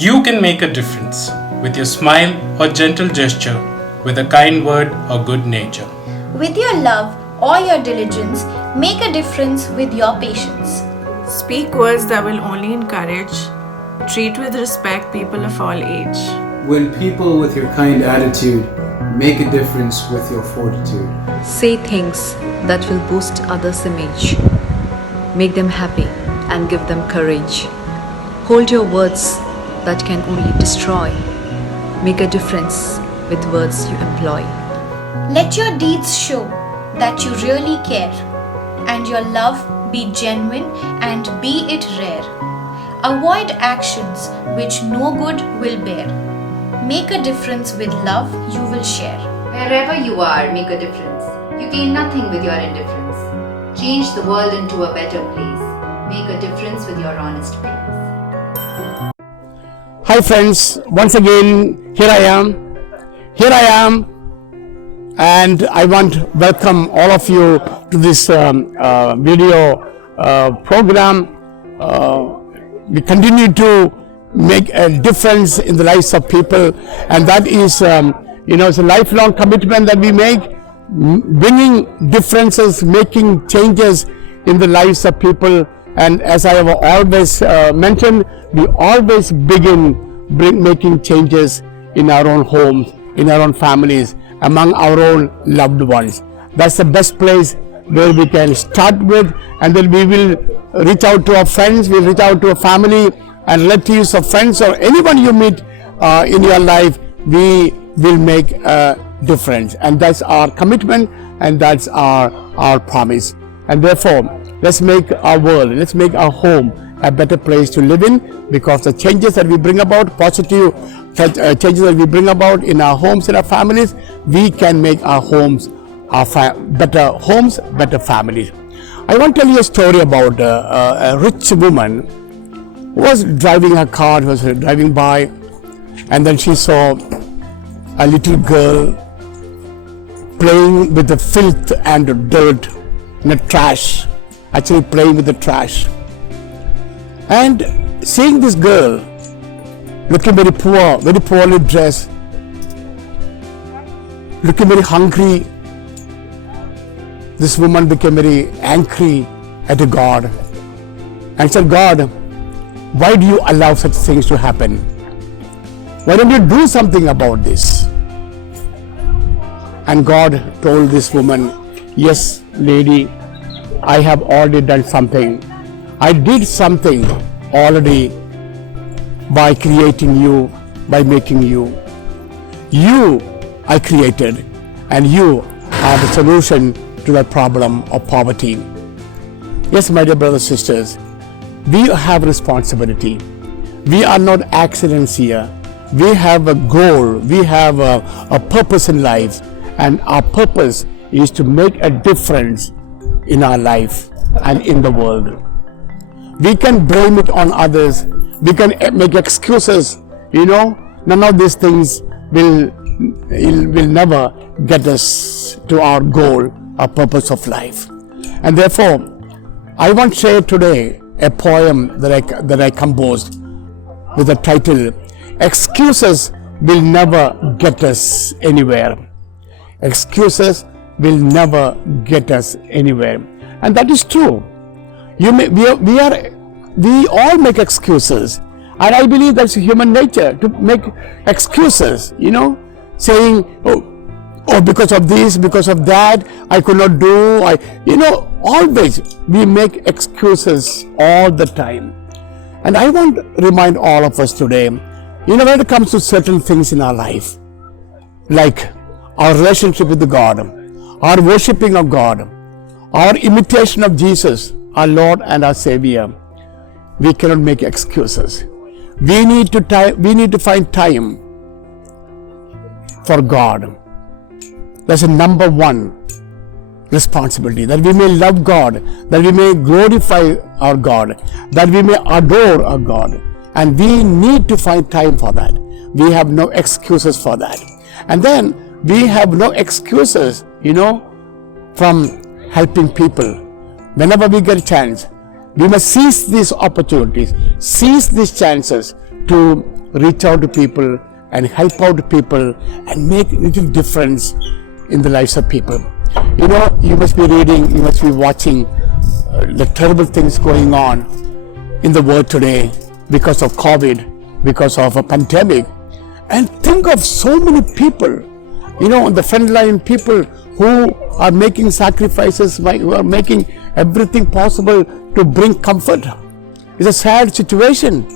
You can make a difference with your smile or gentle gesture, with a kind word or good nature. With your love or your diligence, make a difference with your patience. Speak words that will only encourage. Treat with respect people of all age. Win people with your kind attitude. Make a difference with your fortitude. Say things that will boost others' image. Make them happy and give them courage. Hold your words that can only destroy. Make a difference with words you employ. Let your deeds show that you really care, and your love be genuine and be it rare. Avoid actions which no good will bear. Make a difference with love you will share. Wherever you are, make a difference. You gain nothing with your indifference. Change the world into a better place. Make a difference with your honest face. Hi friends, once again, here I am, and I want to welcome all of you to this video program. We continue to make a difference in the lives of people, and that is, it's a lifelong commitment that we make, bringing differences, making changes in the lives of people. And as I have always mentioned, we always begin making changes in our own homes, in our own families, among our own loved ones. That's the best place where we can start with, and then we will reach out to our friends, we'll reach out to our family and relatives or friends or anyone you meet in your life. We will make a difference, and that's our commitment, and that's our promise. And therefore, let's make our world, let's make our home a better place to live in, because the changes that we bring about, positive changes that we bring about in our homes and our families, we can make our homes better homes, better families. I want to tell you a story about a rich woman who was driving her car, was driving by, and then she saw a little girl playing with the filth and dirt in the trash, actually playing with the trash. And seeing this girl looking very poor, very poorly dressed, looking very hungry, this woman became very angry at God and said, God, why do you allow such things to happen? Why don't you do something about this? And God told this woman, yes, lady, I have already done something. I did something already by creating you, by making you. You I created, and you are the solution to the problem of poverty. Yes, my dear brothers and sisters, we have responsibility. We are not accidents here. We have a goal, we have a purpose in life, and our purpose is to make a difference in our life and in the world. We can blame it on others, we can make excuses, none of these things will never get us to our goal, our purpose of life. And therefore, I want to share today a poem that I composed with the title, Excuses Will Never Get Us Anywhere. Excuses will never get us anywhere. And that is true. We all make excuses, and I believe that's human nature to make excuses, saying, oh, because of this, because of that, I could not do, always we make excuses all the time. And I want to remind all of us today, when it comes to certain things in our life, like our relationship with God, our worshipping of God, our imitation of Jesus, our Lord and our Savior, we cannot make excuses. We need to find time for God. That's the number one responsibility, that we may love God, that we may glorify our God, that we may adore our God. And we need to find time for that. We have no excuses for that. And then we have no excuses, from helping people. Whenever we get a chance, we must seize these opportunities, seize these chances to reach out to people and help out people and make little difference in the lives of people. You know, you must be reading, you must be watching the terrible things going on in the world today because of COVID, because of a pandemic. And think of so many people, you know, on the front line, people who are making sacrifices, who are making everything possible to bring comfort. It's a sad situation,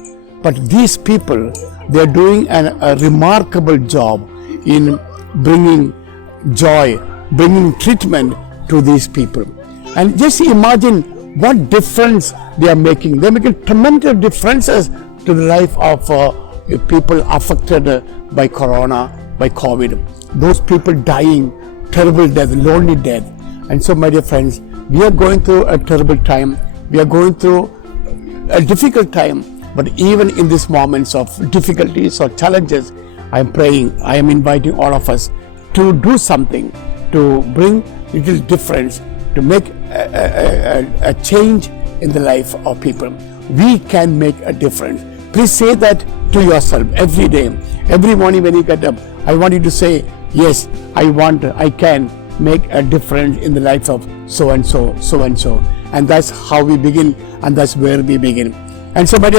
but these people, they are doing a remarkable job in bringing joy, bringing treatment to these people. And just imagine what difference they are making. They are making tremendous differences to the life of people affected by corona, by COVID. Those people dying, terrible death, lonely death. And so, my dear friends, we are going through a terrible time. We are going through a difficult time. But even in these moments of difficulties or challenges, I am praying, I am inviting all of us to do something, to bring little difference, to make a change in the life of people. We can make a difference. Please say that to yourself every day. Every morning when you get up, I want you to say, yes, I can make a difference in the life of so and so, so and so. And that's how we begin, and that's where we begin. And so, my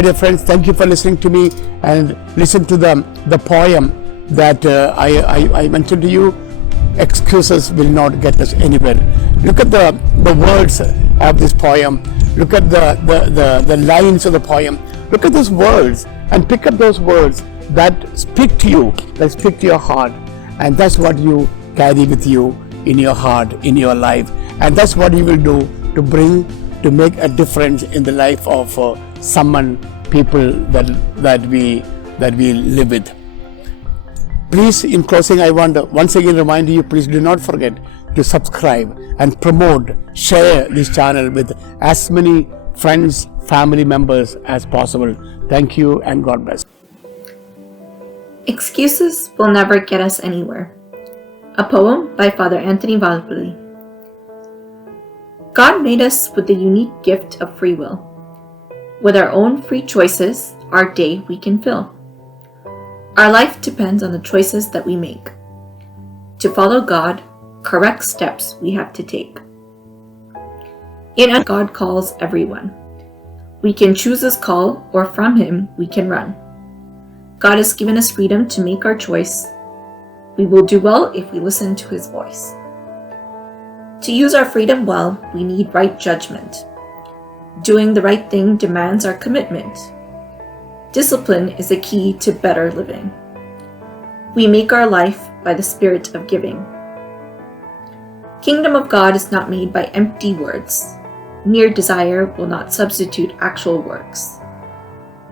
dear friends, thank you for listening to me and listen to the poem that I mentioned to you. Excuses will not get us anywhere. Look at the words of this poem. Look at the lines of the poem. Look at those words and pick up those words that speak to you, that speak to your heart. And that's what you carry with you in your heart, in your life. And that's what you will do to make a difference in the life of people that we live with. Please, in closing, I want to once again remind you, please do not forget to subscribe and promote, share this channel with as many friends, family members as possible. Thank you and God bless. Excuses will never get us anywhere. A poem by Father Anthony Valpilli. God made us with the unique gift of free will. With our own free choices, our day we can fill. Our life depends on the choices that we make. To follow God, correct steps we have to take. In God calls everyone. We can choose His call, or from Him we can run. God has given us freedom to make our choice. We will do well if we listen to His voice. To use our freedom well, we need right judgment. Doing the right thing demands our commitment. Discipline is the key to better living. We make our life by the spirit of giving. Kingdom of God is not made by empty words. Mere desire will not substitute actual works.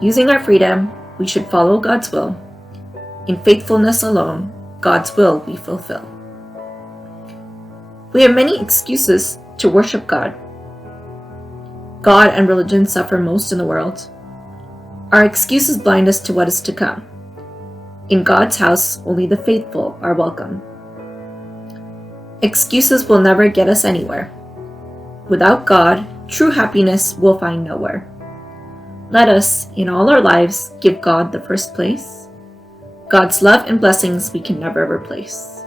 Using our freedom, we should follow God's will. In faithfulness alone, God's will we fulfill. We have many excuses to worship God. God and religion suffer most in the world. Our excuses blind us to what is to come. In God's house, only the faithful are welcome. Excuses will never get us anywhere. Without God, true happiness will find nowhere. Let us, in all our lives, give God the first place. God's love and blessings we can never replace.